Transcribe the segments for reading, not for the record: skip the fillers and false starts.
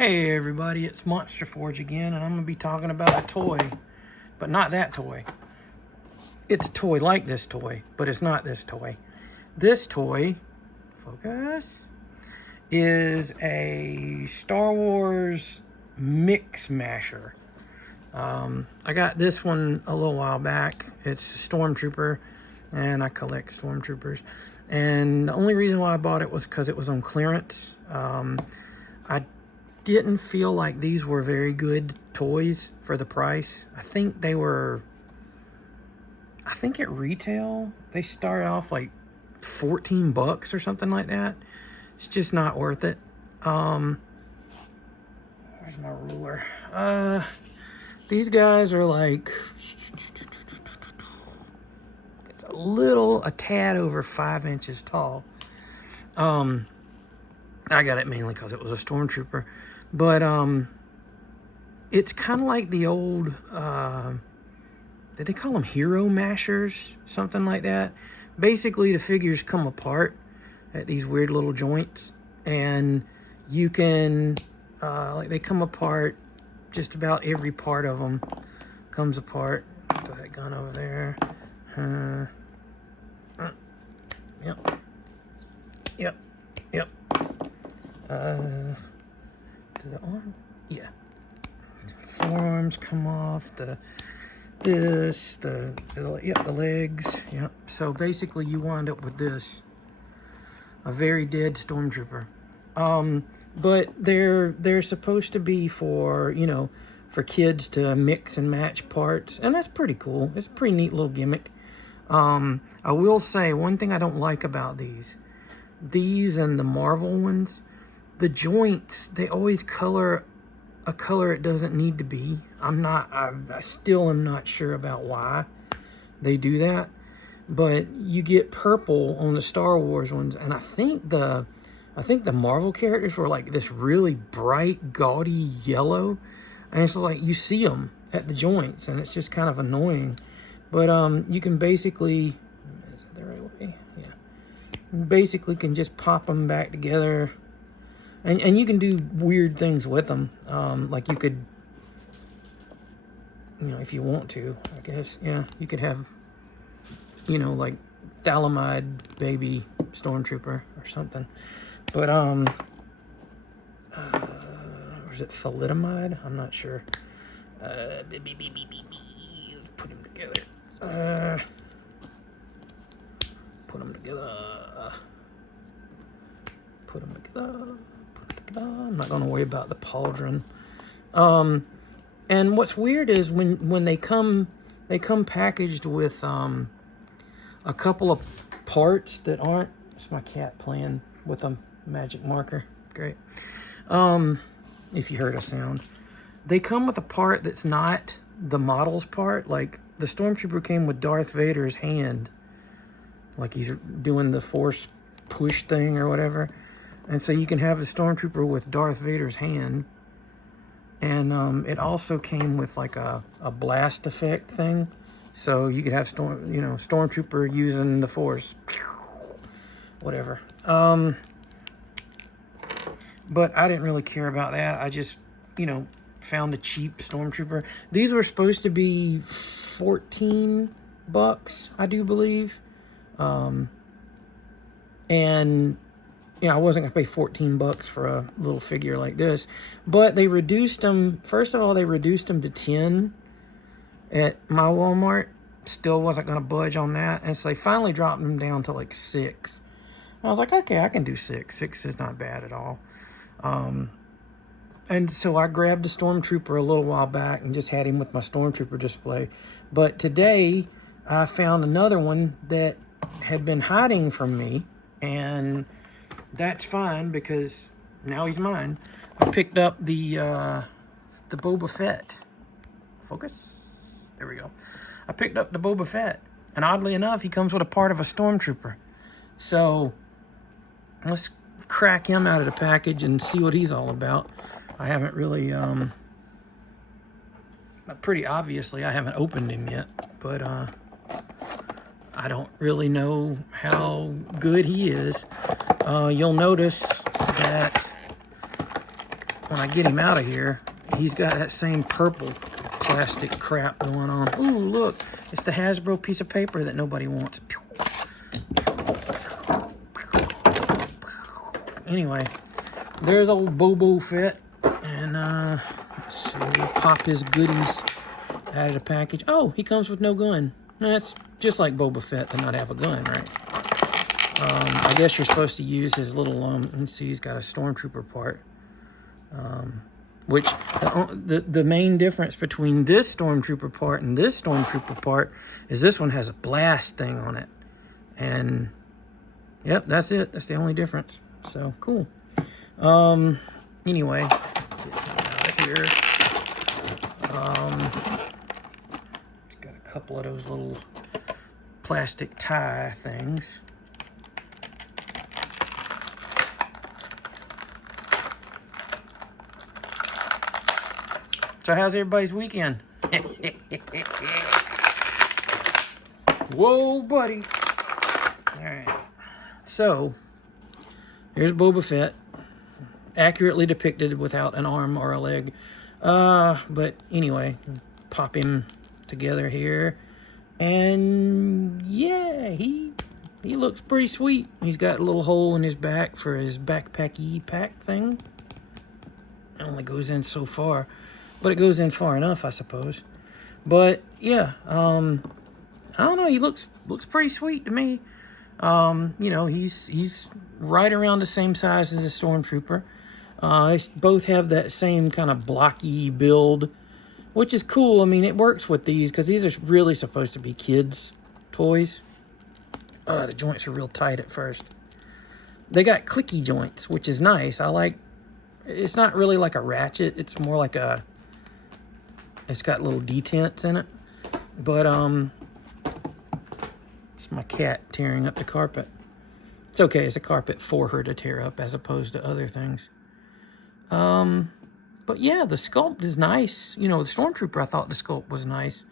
Hey everybody, it's Monster Forge again, and I'm going to be talking about a toy, but not that toy. It's a toy like this toy, but it's not this toy. This toy, focus, is a Star Wars Mix Masher. I got this one a little while back. It's a Stormtrooper, and I collect Stormtroopers. And the only reason why I bought it was because it was on clearance. I didn't feel like these were very good toys for the price. I think at retail, they start off like 14 bucks or something like that. It's just not worth it. Where's my ruler? These guys are like, it's a tad over 5 inches tall. I got it mainly because it was a Stormtrooper. But it's kind of like the old, did they call them hero mashers? Something like that. Basically, the figures come apart at these weird little joints. And you can, they come apart, just about every part of them comes apart. Throw that gun over there. Yep. To the arm? Yeah. Forearms come off, the legs. Yep. So basically you wind up with this. A very dead Stormtrooper. But they're supposed to be for, for kids to mix and match parts. And that's pretty cool. It's a pretty neat little gimmick. I will say one thing I don't like about these and the Marvel ones, the joints, they always color a color it doesn't need to be. I still am not sure about why they do that. But you get purple on the Star Wars ones, and I think the Marvel characters were like this really bright, gaudy yellow. And it's like you see them at the joints, and it's just kind of annoying. But you can basically, is that the right way? Yeah. You basically can just pop them back together. And you can do weird things with them. Like you could, if you want to, I guess. Yeah, you could have, like Thalamide baby Stormtrooper or something. But, or is it Thalidomide? I'm not sure. Let's put them together. I'm not going to worry about the pauldron. And what's weird is when they come packaged with a couple of parts that aren't. It's my cat playing with a magic marker. Great. If you heard a sound, they come with a part that's not the model's part. Like the Stormtrooper came with Darth Vader's hand, like he's doing the Force push thing or whatever. And so you can have the Stormtrooper with Darth Vader's hand. And it also came with like a blast effect thing. So you could have Stormtrooper using the Force. Whatever. But I didn't really care about that. I just, found a cheap Stormtrooper. These were supposed to be 14 bucks, I do believe. And I wasn't going to pay 14 bucks for a little figure like this. But they reduced them. First of all, they reduced them to 10 at my Walmart. Still wasn't going to budge on that. And so they finally dropped them down to like 6. I was like, okay, I can do 6. 6 is not bad at all. And so I grabbed the Stormtrooper a little while back and just had him with my Stormtrooper display. But today I found another one that had been hiding from me. And that's fine because now he's mine. I picked up the Boba Fett. Focus. There we go. I picked up the Boba Fett. And oddly enough, he comes with a part of a Stormtrooper. So let's crack him out of the package and see what he's all about. I haven't really, pretty obviously I haven't opened him yet. But I don't really know how good he is. You'll notice that when I get him out of here, he's got that same purple plastic crap going on. Ooh, look, it's the Hasbro piece of paper that nobody wants. Anyway, there's old Boba Fett, and let's see, we'll pop his goodies out of the package. Oh, he comes with no gun. That's just like Boba Fett to not have a gun, right? I guess you're supposed to use his little, let's see, he's got a stormtrooper part. Which, the main difference between this stormtrooper part and this stormtrooper part is this one has a blast thing on it. And, yep, that's it. That's the only difference. So, cool. Anyway, get out of here. It's got a couple of those little plastic tie things. So how's everybody's weekend? Whoa, buddy. All right. So, here's Boba Fett. Accurately depicted without an arm or a leg. But anyway, pop him together here. And yeah, he looks pretty sweet. He's got a little hole in his back for his backpacky pack thing. It only goes in so far. But it goes in far enough, I suppose. But yeah, I don't know. He looks pretty sweet to me. You know, he's right around the same size as a stormtrooper. They both have that same kind of blocky build, which is cool. I mean, it works with these because these are really supposed to be kids' toys. The joints are real tight at first. They got clicky joints, which is nice. I like. It's not really like a ratchet. It's more like a. It's got little detents in it, but it's my cat tearing up the carpet. It's okay, it's a carpet for her to tear up as opposed to other things. But yeah, the sculpt is nice. You know, the Stormtrooper, I thought the sculpt was nice.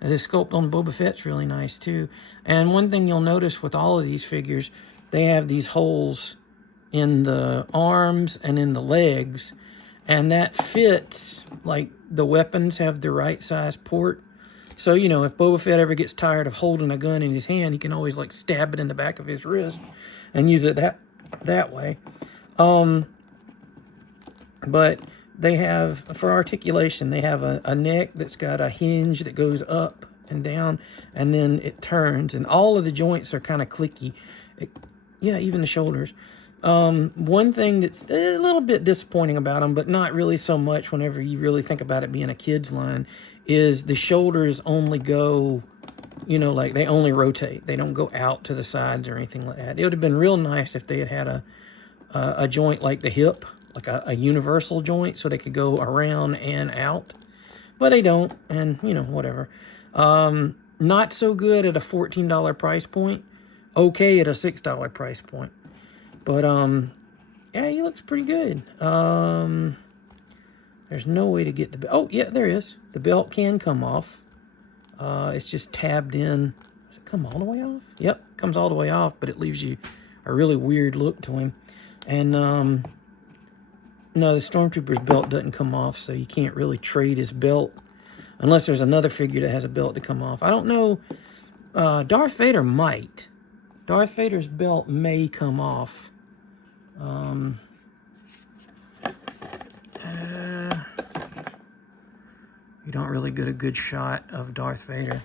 The sculpt on Boba Fett's really nice too. And one thing you'll notice with all of these figures, they have these holes in the arms and in the legs, and that fits, like the weapons have the right size port. So, you know, if Boba Fett ever gets tired of holding a gun in his hand, he can always like stab it in the back of his wrist and use it that way. But they have, for articulation, they have a neck that's got a hinge that goes up and down, and then it turns, and all of the joints are kind of clicky. Yeah, even the shoulders. One thing that's a little bit disappointing about them, but not really so much whenever you really think about it being a kid's line, is the shoulders only go, you know, like they only rotate. They don't go out to the sides or anything like that. It would have been real nice if they had had a joint like the hip, like a universal joint, so they could go around and out. But they don't, and, you know, whatever. Not so good at a $14 price point. Okay at a $6 price point. But, yeah, he looks pretty good. There's no way to get the belt. Oh, yeah, there is. The belt can come off. It's just tabbed in. Does it come all the way off? Yep, comes all the way off, but it leaves you a really weird look to him. And, no, the Stormtrooper's belt doesn't come off, so you can't really trade his belt unless there's another figure that has a belt to come off. I don't know. Darth Vader might. Darth Vader's belt may come off. You don't really get a good shot of Darth Vader.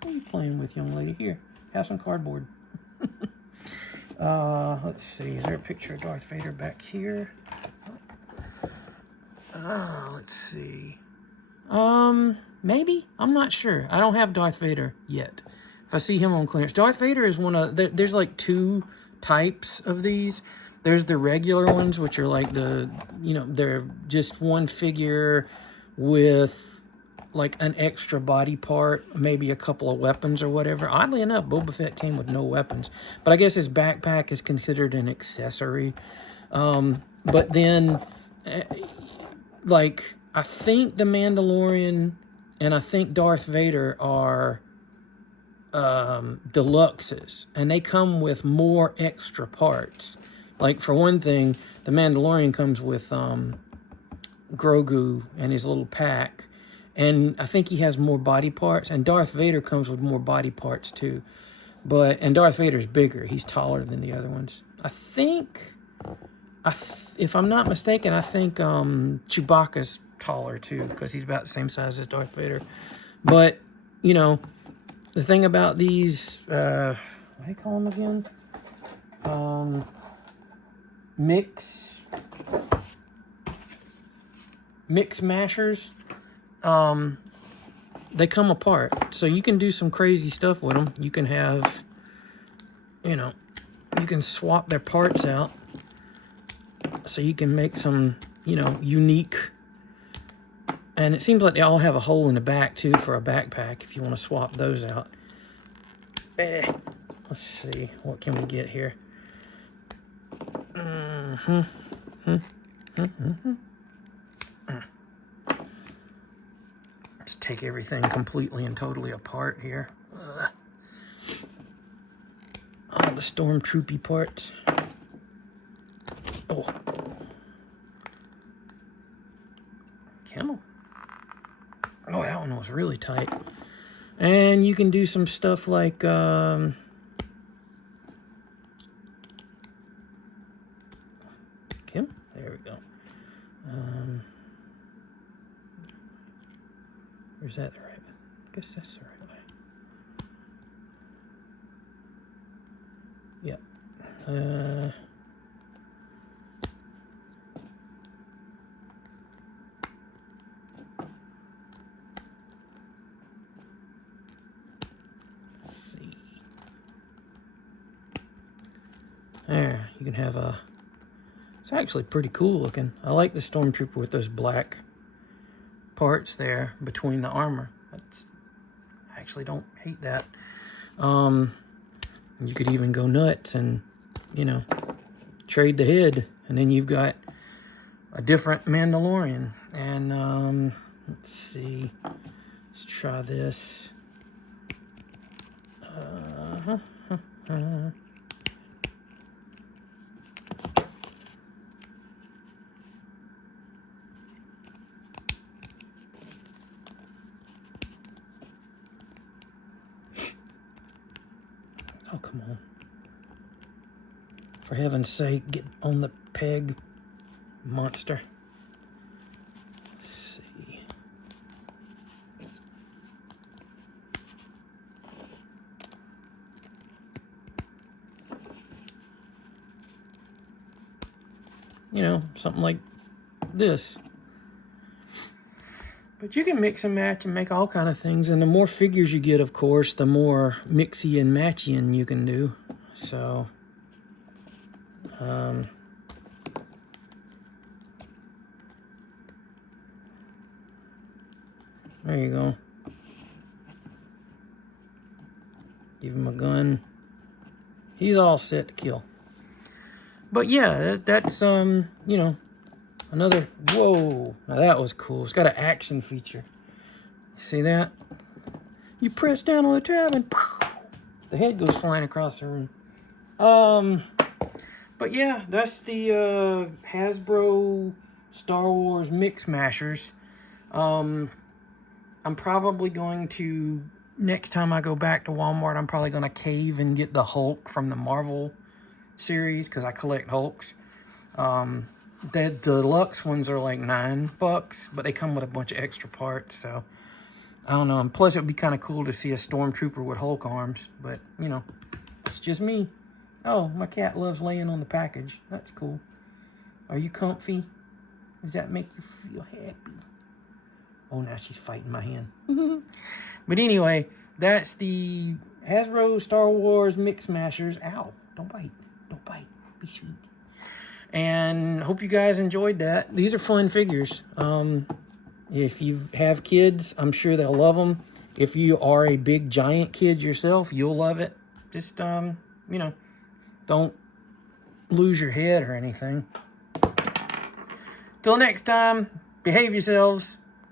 What are you playing with, young lady? Here, have some cardboard. Let's see. Is there a picture of Darth Vader back here? Let's see. Maybe? I'm not sure. I don't have Darth Vader yet. If I see him on clearance. Darth Vader is one of... There's like two types of these. There's the regular ones, which are like the... You know, they're just one figure with like an extra body part, maybe a couple of weapons or whatever. Oddly enough, Boba Fett came with no weapons. But I guess his backpack is considered an accessory. But then... like, I think the Mandalorian and I think Darth Vader are deluxes, and they come with more extra parts. Like, for one thing, the Mandalorian comes with Grogu and his little pack. And I think he has more body parts. And Darth Vader comes with more body parts too. And Darth Vader's bigger. He's taller than the other ones. I think, if I'm not mistaken, I think Chewbacca's taller too, because he's about the same size as Darth Vader. But, you know, the thing about these, what do you call them again? Mix mashers. They come apart, so you can do some crazy stuff with them. You can have, you know, you can swap their parts out, so you can make some, you know, unique. And it seems like they all have a hole in the back too for a backpack if you want to swap those out. Let's see, what can we get here? Let's take everything completely and totally apart here. All the stormtroopy parts. Oh. Camel. Oh, that one was really tight. And you can do some stuff like, Kim, there we go. Or is that the right way? I guess that's the right way. Yep. Let's see. There, you can have a... It's actually pretty cool looking. I like the Stormtrooper with those black parts there between the armor. I actually don't hate that. You could even go nuts and, you know, trade the head, and then you've got a different Mandalorian. And let's see, let's try this. Oh, come on. For heaven's sake, get on the peg, monster. Let's see. You know, something like this. But you can mix and match and make all kind of things. And the more figures you get, of course, the more mixy and matchy you can do. So, there you go. Give him a gun. He's all set to kill. But yeah, that's, you know, another, whoa, now that was cool. It's got an action feature. See that? You press down on the tab and the head goes flying across the room. But yeah, that's the Hasbro Star Wars Mix Mashers. I'm probably going to, next time I go back to Walmart, I'm probably going to cave and get the Hulk from the Marvel series, because I collect Hulks. The deluxe ones are like $9, but they come with a bunch of extra parts, so I don't know. And plus, it would be kind of cool to see a Stormtrooper with Hulk arms, but, you know, it's just me. Oh, my cat loves laying on the package. That's cool. Are you comfy? Does that make you feel happy? Oh, now she's fighting my hand. But anyway, that's the Hasbro Star Wars Mix Mashers. Ow, don't bite. Don't bite. Be sweet. And hope you guys enjoyed that. These are fun figures. If you have kids, I'm sure they'll love them. If you are a big giant kid yourself, you'll love it. Just, you know, don't lose your head or anything. Till next time, behave yourselves.